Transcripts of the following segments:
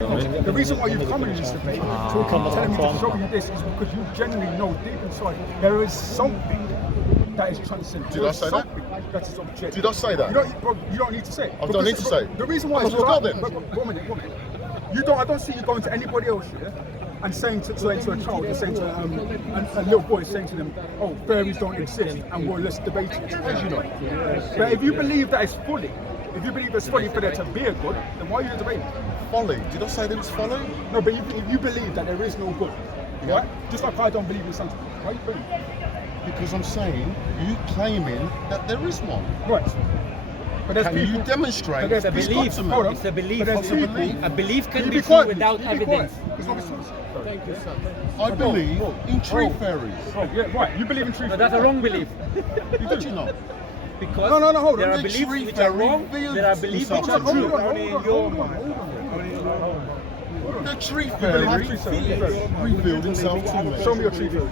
The reason why you've come in this debate, telling me to show you this, is because you genuinely know deep inside there is something that is transcendent. Did I say that? That is objective. Did I say that? You don't need to say it. I don't need to say it. The reason why I'm not forgot then. One minute. I don't see you going to anybody else here and saying to a child, or saying to a little boy, saying to them, "Oh, fairies don't exist," and well, let's debate it. As you know. But if you believe that it's folly, if you believe it's folly for there to be a God, then why are you debating? Folly? Did I say there was folly? No, but if you believe that there is no God, right? Just like I don't believe in Santa, why are you doing it? Because I'm saying you claiming that there is one. Right. But there's Can people, you demonstrate? It's a belief. Hold on. It's a belief. But there's people. A belief can You be true quiet, without you be quiet. evidence. It's not a sense. Thank you, sir. I believe in tree fairies. Oh, yeah, right. You believe in tree No, fairies. that's a wrong belief. Did you not? Because No, hold there on. are The beliefs tree which are wrong, revealed there are beliefs which himself are to true. Only in your mind. The tree You fairy believe in tree fairies. revealed himself to me. Show me your tree fairy.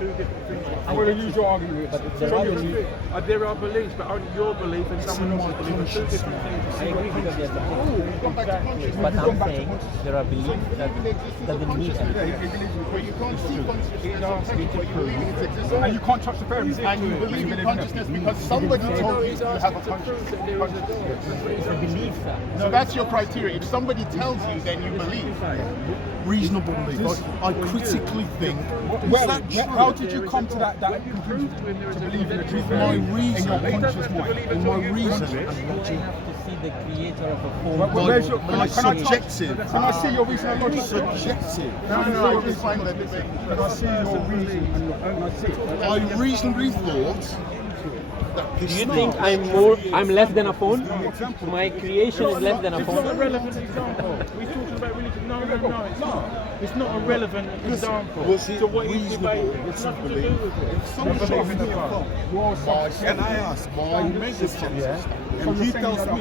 I'm going to use your argument. Show me your tree fairy. There are beliefs, but only your belief and someone else's belief are two different things. I agree because there's a but I'm saying there are beliefs that doesn't mean anything. And you can't touch the fairies. And you believe in consciousness because somebody told you you have a consciousness. It's a belief, sir. So that's your criteria. If somebody tells you, then you believe. Reasonable belief. I critically think, How did you come to that conclusion to believe in the tree my fairy? reason, In your conscious mind. in my reason, Don't you have to see the creator of a form? Where's your, my can I subjective. Can I see your reason and logic? Subjective. No, I just find that can I see your reason and I see it? I reasonably thought that Do you think I'm less than a phone? My creation is less than a It's not a phone? relevant example. We're talking about religion. No, it's not. It's not a relevant example. Was it So what you reasonable debate, it's nothing to do with it. if somebody told me Can I ask? my You made this system, and he tells me,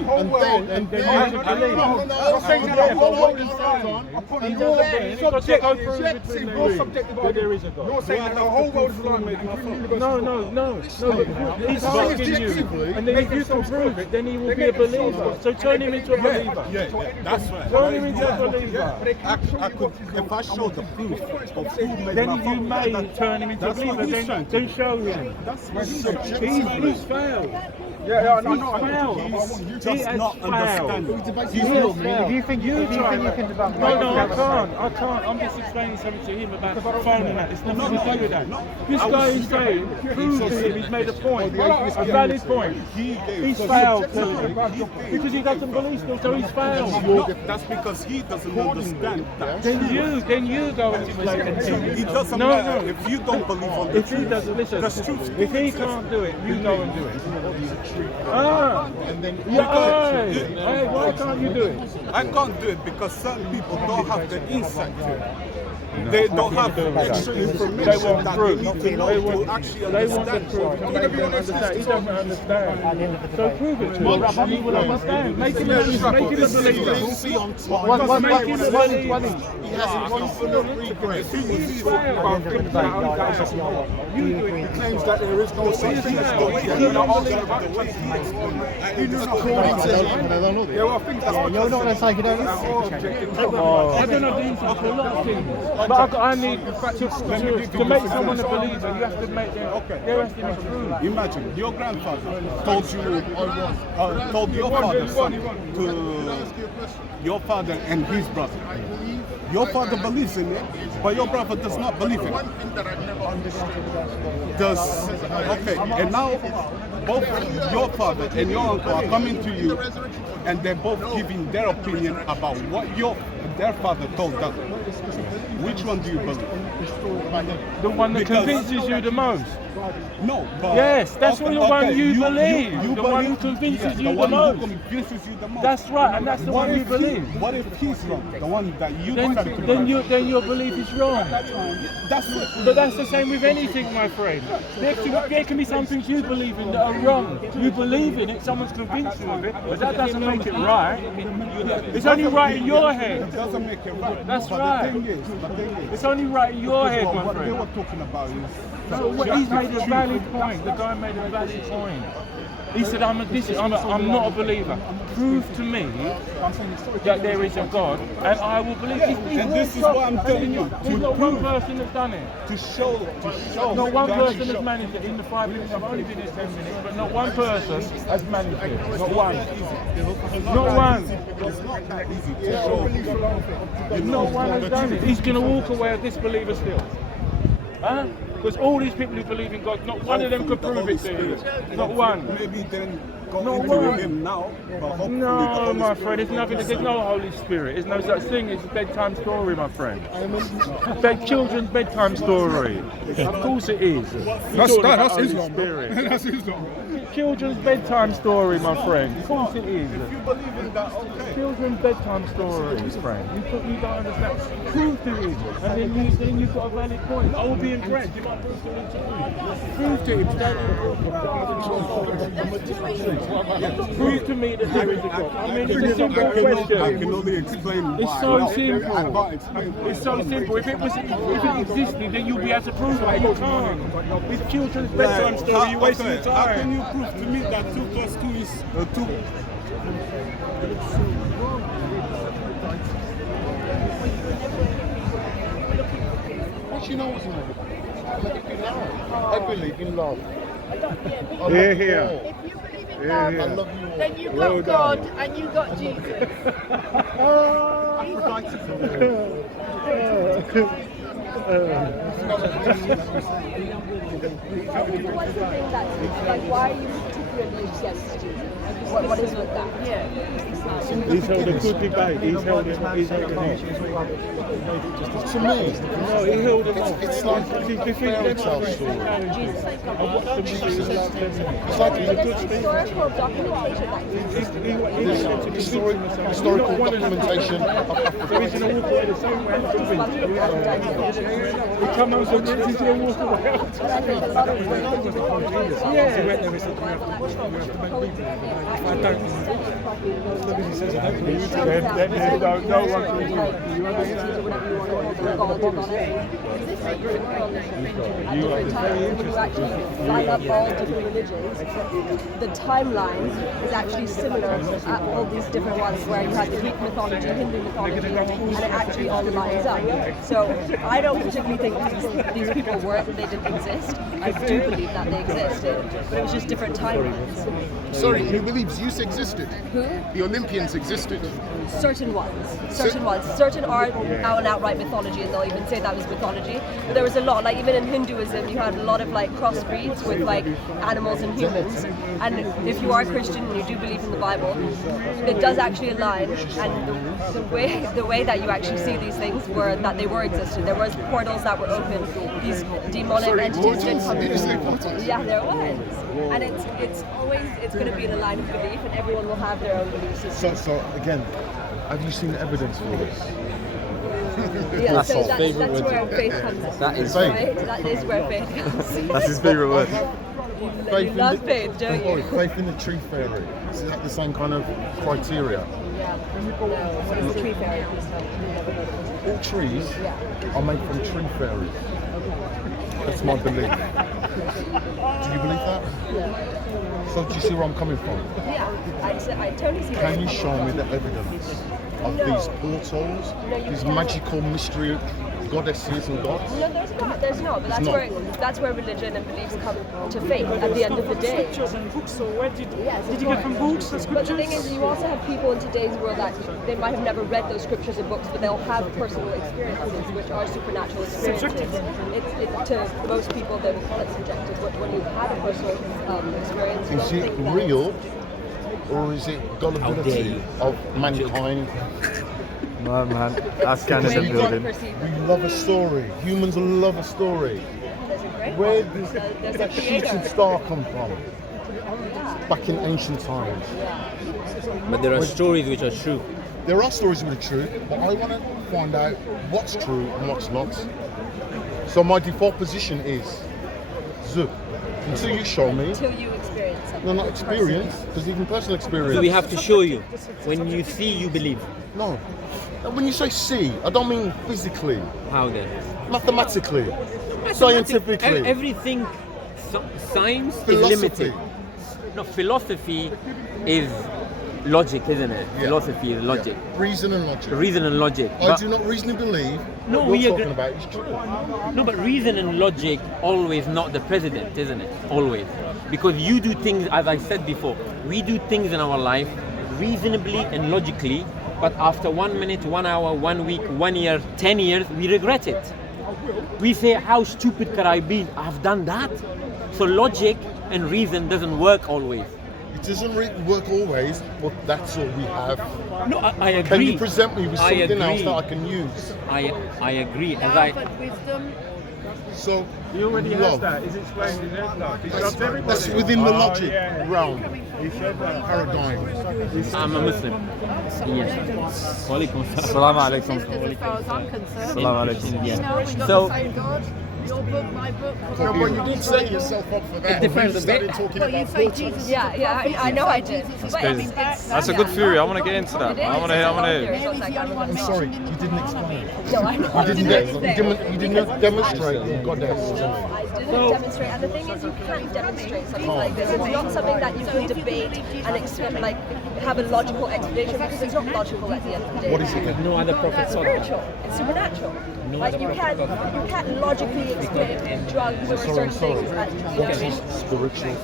and then you have to believe. You're saying that the whole world is lying. He doesn't believe because they go through between You're them. subjective But there is a God. You're saying that the whole world is lying, including No. He's asking you, and then if you can prove it, then he will be a believer. So turn him into a believer. yeah, that's right. Turn him into a believer. I could, if I show the proof of who made Then my you phone, may turn him into a that's what believer. he's trying to Then do. show him. That's what he's He's failed. Yeah, He's failed. He does not understand. He has failed. You think you can debunk? No, I can't. I'm just explaining something to him about phone and that. It's nothing to do with that. This guy is saying, prove to him he's made a point, a valid point. He's failed clearly because he doesn't believe still, so he's failed. No, that's because he doesn't understand that. Then you go and explain it to him. It doesn't No, matter no. if you don't believe on the If he truth. doesn't listen, That's truth. if he can't do it, you go and do it. and then Hey, why can't you do it? I can't do it because certain people don't have the insight to it. They don't have the extra information They want that proof. they need to know to actually They want the understand. proof. He doesn't understand. He doesn't understand. So prove it to him. And he will understand. Make him a believer. Make Make him a believer. he has infinite regrets. He's failed. You do it. He claims that there is no such thing as God. According to him, There are things that are You're not a psychedelic? I don't know the answer to a lot of things, but I need to make someone a believer. You have to make them. There has to be truth. Imagine your grandfather told you, told your father to your father and his brother. Your father believes in it, but your brother does not believe in it. And now both your father and your uncle are coming to you, and they're both giving their opinion about what their father told them. Which one do you believe? The one that Because- convinces you the most. No, but Yes, that's the one you believe. You The one who convinces you the most. Who convinces you the most. That's right, and that's the one you believe. What if he's wrong? The one that you Then your belief is wrong. That's it. But that's the same with anything, my friend. There can be some things you believe in that are wrong. You believe in it, someone's convinced you of it, but that doesn't make it right. It's only right in your head. It doesn't make it right. That's but right. The thing is, It's only right in your head, my what they friend. were talking about is So he's made a valid point. The guy made a valid point. He said, I'm not a believer. Prove to me that there is a God, and I will believe. And this is what I'm telling you. There's not one person that's done it. To show. Not one person has managed it in the 5 minutes. I've only been here 10 minutes, but not one person has managed it. Not one. Not one. It's not that easy to show. No one has done it. He's going to walk away a disbeliever still. Huh? Because all these people who believe in God, not one of them could prove it to you. Not one. Maybe then go Not into one. him now. But hopefully the No, Holy my Spirit friend, there's no Holy Spirit. There's no such thing as a bedtime story, my friend. Children's bedtime story. Of course it is. That's Holy Islam. Spirit. That's Islam. Children's bedtime story, my friend. Of course it is. If you believe in that, okay. Children's bedtime stories, friend. You don't understand. Prove to him, and then you've got a valid point. I will be impressed. You might prove to him. Prove to him. Prove to me that there is a God. I mean, it's a simple I question. can only explain why. It's so I simple. can't explain why. It's so simple. If it existed, then you'll be able to prove it. You can't. With children's bedtime story, you're wasting your How can time. you prove to me that 2 + 2 is 2? She knows me. I believe in love. Here, here. If you believe in love, I love you all. then you've got God and you've got Jesus. What's the thing that's like? Why are you particularly against Jesus? What is it that? Yeah. He's held a good debate. He's held it. To me, No, he held it off. it's like a fairy tale story. It's like But there's historical documentation that historical documentation of Africa. He's going to walk away the same way. We come out from this, he's going to walk away. No one can do it. You understand? Line up all different religions. The timeline is actually similar at all these different ones where you have the Greek mythology, Hindu mythology, and it actually all lines up. So I don't particularly think these people they didn't exist. I do believe that they existed, but it was just different timelines. Sorry, who believes Zeus existed? Who? The Olympians existed. Certain ones. Certain are out and outright mythology, and they'll even say that was mythology. But there was a lot, like even in Hinduism, you had a lot of like crossbreeds with like animals and humans. And if you are Christian and you do believe in the Bible, it does actually align. And the way that you actually see these things were that they were existed. There was portals that were open. These demonic entities did come through. Yeah, there was. And it's going to be in a line of belief, and everyone will have their own belief system. So again, have you seen evidence for this? Yeah, That's so his that's where faith comes in. That is right? That is where faith comes in. That's his favourite word. You love faith, don't you? Faith in the tree fairy. Is that the same kind of criteria? Yeah. No, what is a tree fairy? Please tell me. All trees are made from tree fairies. That's my belief. Do you believe that? Yeah. So do you see where I'm coming from? Yeah, I totally see that. Can you show me the evidence of these portals, these magical mystery goddesses and gods? No, there's not. But that's where religion and beliefs come to faith at the end of the day. Scriptures and books, so where did Yes, you get from books and But the scriptures? thing is, you also have people in today's world that they might have never read those scriptures and books, but they'll have personal experiences, which are supernatural experiences. It's to most people that's subjective. But when you have a personal experience, you Is don't it think that real, or is it gullibility of mankind? No, man, that's kind of the way you building. perceive We it. love a story. Humans love a story. There's a great Where one. does There's a the shooting creator. star come from? Yeah. Back in ancient times. But there are stories which are true. There are stories which are true, but I want to find out what's true and what's not. So my default position is Z. Until you show me. Until you experience something. No, not experience, because even personal experience. So we have to show you. When you see, you believe. No. And when you say see, I don't mean physically, How then? mathematically, scientifically. Everything, science is Philosophy. limited. No, philosophy is logic, isn't it? Yeah. Philosophy is logic. Reason and logic. Reason and logic. I But- do not reasonably believe No, what we you're agree. talking about is true. No, but reason and logic always not the president, isn't it? Always. Because you do things, as I said before, we do things in our life reasonably and logically, but after 1 minute, 1 hour, 1 week, 1 year, 10 years, we regret it. We say, how stupid could I be? I've done that. So logic and reason doesn't work always. It doesn't work always, but that's all we have. No, I agree. Can you present me with I something else agree. that I can use? I agree. As Love and wisdom. So, He already has love. that. He's explained it. He loves everybody. That's within the Oh, logic yeah. realm, He said that. paradigm. I'm a Muslim. Yes. Walaikum salam. Assalamu alaikum. Sisters, as far as I'm concerned. Assalamu alaikum. You know, we got So- the same God. Your book, my book. No, but you did set yourself up for that. differs You a started bit. talking Well, you about say books. Jesus. Yeah, I know I did. That's But crazy. it's- That's a good theory. I want to get into that. It is. I want to It's a long hear. theory. So it's like, I'm sorry, you didn't explain. No, I know. You didn't demonstrate your goddess to me. No, I didn't demonstrate. And the thing is, you can't demonstrate something like this. It's not something that you can debate and like have a logical explanation because it's not logical at the end of the day. What is it then? No other prophet It's taught that. spiritual. It's supernatural. No Like other you can't logically explain drugs or certain things. That, you know what I mean? Spiritual.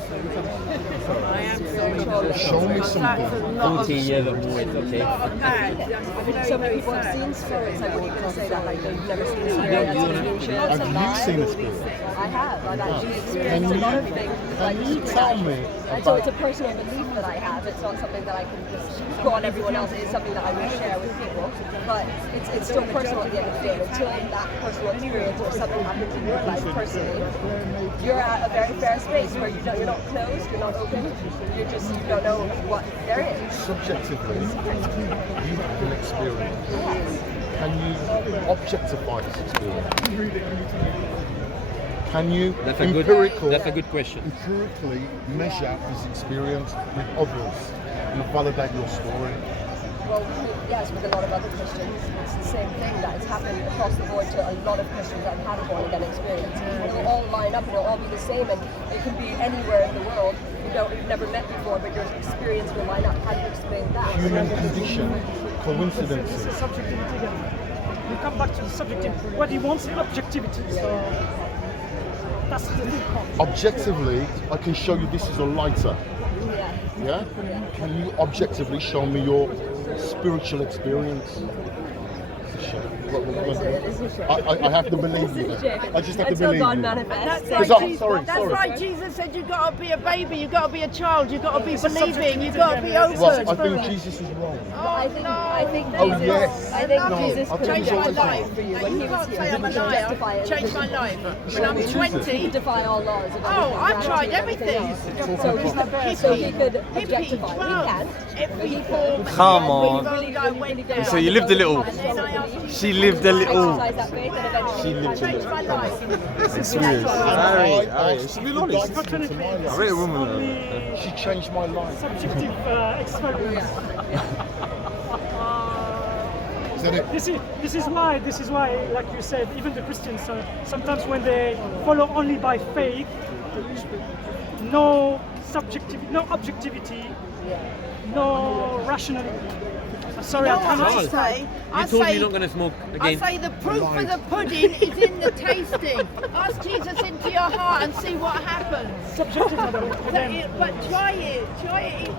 I am spiritual. Show me something. 40 years of more, it's okay. So many people have seen spirits. Like when you're gonna say that, like they've never seen a spirit. That's illusion. Have you seen a spirit? I have. I've actually Can experienced a lot of you, things. can you tell me And so it's a personal belief that I have. It's not something that I can just go on everyone else. It is something that I will share with people. But it's still personal at the end of the day. Until that personal experience or something happens in your life personally, you're at a very fair space where you're not closed, you're not open. You don't know what there is. subjectively you have an experience? Can you objectify this experience? Can you That's a good question. empirically measure this experience with others and validate your story? Well, yes, with a lot of other Christians, it's the same thing that has happened across the board to a lot of Christians that have had a born-again experience. It'll all line up and it'll all be the same, and it can be anywhere in the world. You've never met before, but your experience will line up. How do you explain that? Human condition, coincidences. Subjectivity again. We come back to the subjective. What he wants is objectivity. So that's the big part. Objectively, I can show you this is a lighter. Yeah. Yeah? Can you objectively show me your spiritual experience? I have to believe you. I just have to Until believe God you. manifests. That's Sorry. right. Jesus said you got to be a baby, you got to be a child, you got to be believing, you got to be open. Well, I think Jesus is wrong. I think Oh, Jesus, yes. I think No, Jesus I could think Changed my always justify life. it for you And when you he was can't here. say He I'm a could justify liar. it. Changed my life. When I'm He 20, defy all laws. Of oh, I've tried everything. So he could objectify. We can't. People. Come on. I went down. So you lived a little. And then I asked Jesus, She lived a little. Exercise that faith and eventually changed my life. To be honest, I rate a woman. she changed my life. Subjective experience. Is that it? This is why, like you said, even the Christians sometimes when they follow only by faith, no objectivity, no rationality. Sorry, No, I cannot. I say, You I told me say, you're not going to smoke I again. say the proof of the pudding is in the tasting. Ask Jesus into your heart and see what happens. Subjective, madam. But try it, it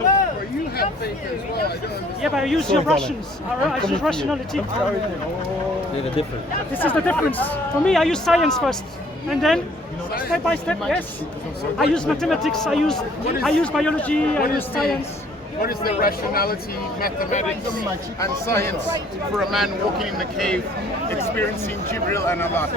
works. He loves you. He loves you. Yeah, but I use your rations. I use rationality. There's a difference. This is the difference. For me, I use science first, and then step by step. Yes, I use mathematics. I use biology. I use science. What is the rationality, mathematics, and science for a man walking in the cave, experiencing Jibril and Allah?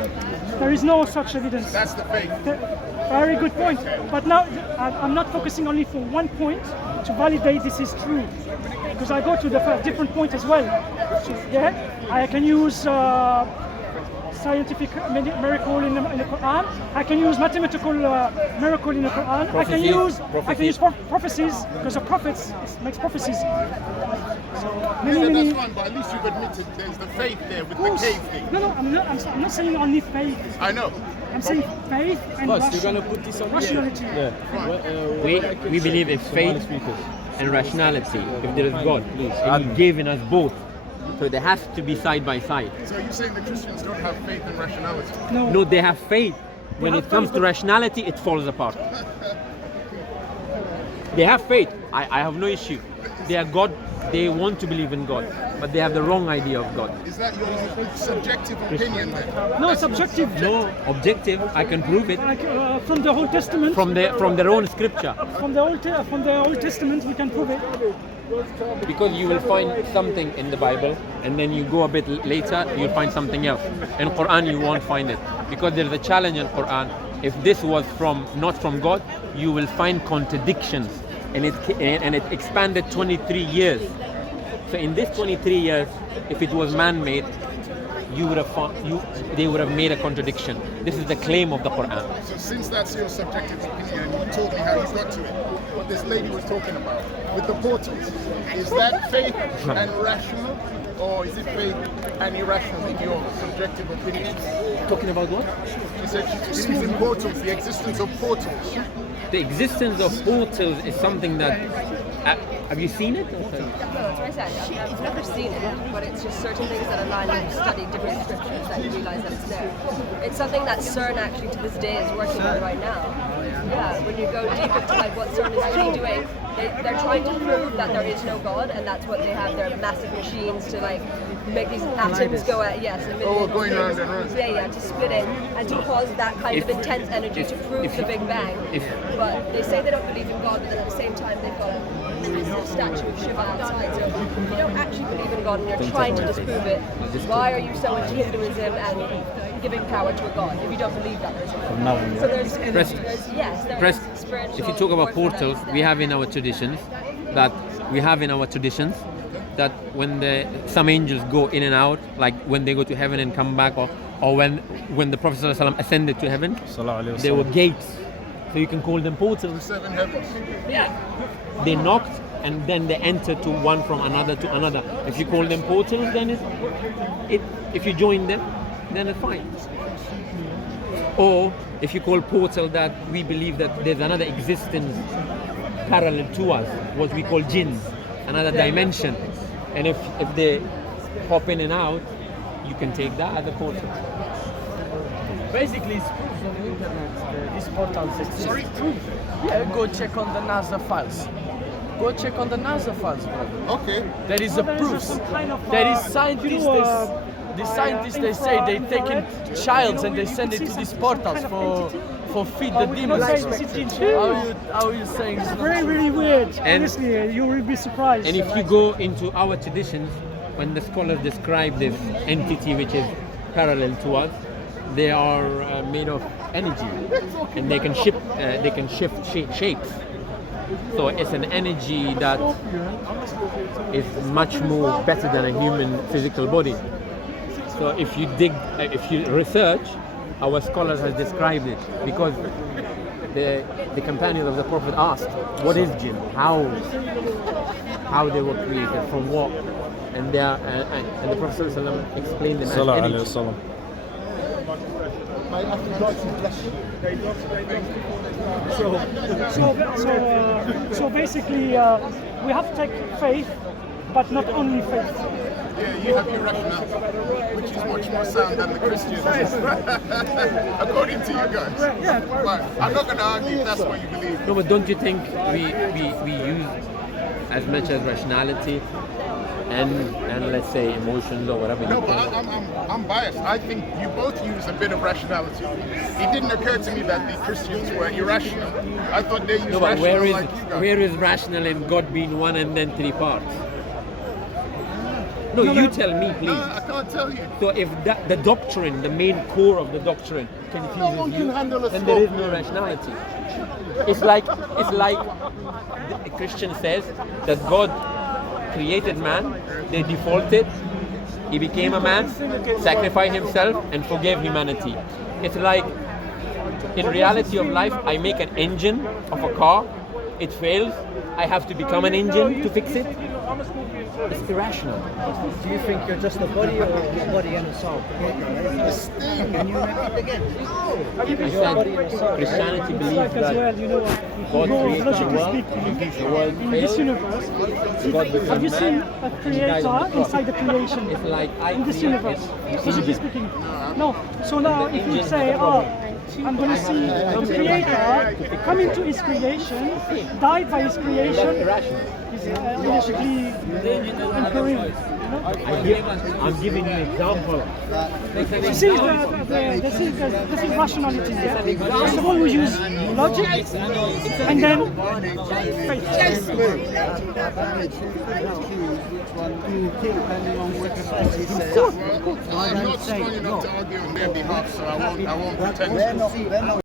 There is no such evidence. That's the faith. Very good point. But now I'm not focusing only for one point to validate this is true, because I go to the different point as well. Yeah, I can use scientific miracle in the Quran. I can use mathematical miracle in the Quran. I can use prophecies, because the prophets makes prophecies. That's fine, but at least you've admitted there's the faith there with the cave thing. No, I'm not saying only faith. I know. I'm saying faith and Boss, you're gonna put this on rationality. We believe in faith and rationality. If there is God, and He given us both, so there has to be side by side. So you're saying the Christians don't have faith and rationality? No, they have faith. When it comes to rationality, it falls apart. They have faith. I have no issue. They are God. They want to believe in God, but they have the wrong idea of God. Is that your subjective opinion then? No, subjective. No, objective. I can prove it Like from the Old Testament. from their own scripture. From the Old Testament, we can prove it. Because you will find something in the Bible, and then you go a bit later, you'll find something else. In Quran, you won't find it, because there's a challenge in Quran. If this was not from God, you will find contradictions, and it expanded 23 years. So in this 23 years, if it was man-made, they would have made a contradiction. This is the claim of the Quran. So since that's your subjective opinion, you told me how you got to it. What this lady was talking about with the portals, is that faith and rational, or is it faith and irrational in your subjective opinion? Talking about what? She said she believes in portals, the existence of portals. The existence of portals is something that... have you seen it? No, it's very sad. I've never seen it, but it's just certain things that align when you study different scriptures that you realise that it's there. It's something that CERN actually to this day is working on right now. Yeah, when you go deep into like what CERN is really doing, they're trying to prove that there is no God, and that's what they have their massive machines to like make these atoms go at, going around and around. Yeah, to split it and to cause that kind of intense energy to prove the Big Bang. But they say they don't believe in God, but then at the same time they've got a statue of Shiva outside. So if you don't actually believe in God and you're trying to disprove it, why are you so into Hinduism and giving power to a God if you don't believe that there's a God? So there's spiritual. If you talk about portals, we have in our traditions that when some angels go in and out, like when they go to heaven and come back, or when the Prophet ﷺ ascended to heaven, there were gates, so you can call them portals. 7 heavens. Yeah. They knocked and then they entered to one from another to another. If you call them portals, then if you join them, then it's fine. Or if you call portal that we believe that there's another existence parallel to us, what we call jinns, another dimension. And if they hop in and out, you can take that as a portal. Basically, it's proof on the internet. These portals exist. Sorry, proof. Yeah, go check on the NASA files. Go check on the NASA files, bro. Okay. There is a proof. There is scientists. The scientists they say they taking childs and they send it to these portals for feed the demons. How are you saying? It's very weird. Honestly, you will be surprised. And if you go into our traditions, when the scholars describe this entity which is parallel to us, they are made of energy, and they can shift shapes. So it's an energy that is much more better than a human physical body. So if you research, our scholars have described it, because the companions of the Prophet asked, "What is jinn? How they were created? From what?" And the Prophet ﷺ explained them as energy. So basically, we have to take faith, but not only faith. Yeah, you have your rationale, which is much more sound than the Christians, according to you guys. But I'm not going to argue if that's what you believe. No, but don't you think we use as much as rationality and let's say emotions or whatever? No, but I'm biased. I think you both use a bit of rationality. It didn't occur to me that the Christians were irrational. I thought they used rational like you guys. Where is rational in God being one and then 3 parts? No, you tell me, please. No, I can't tell you. So if the doctrine, the main core of the doctrine, confuses you, then there is no rationality. It's like the Christian says that God created man, they defaulted, he became a man, sacrificed himself, and forgave humanity. It's like, in reality of life, I make an engine of a car, it fails, I have to become an engine to fix it. It's irrational. Do you think you're just a body or a body and a soul? Can you repeat again? I said Christianity It's believes like as that well, you know what? If God you go created the logically world, speaking, the world in this failed, universe, God became have you seen man, a creator inside the creation? It's like I in this create universe, it. logically speaking. No. So now, if you say, oh, I'm going to see the creator come into his creation, died by his creation, is basically incorrect. I'm giving you an example. This is rationality. Yeah? First of all, we use logic, and then faith. Yes. I'm not strong enough to argue on their behalf, so I won't pretend to.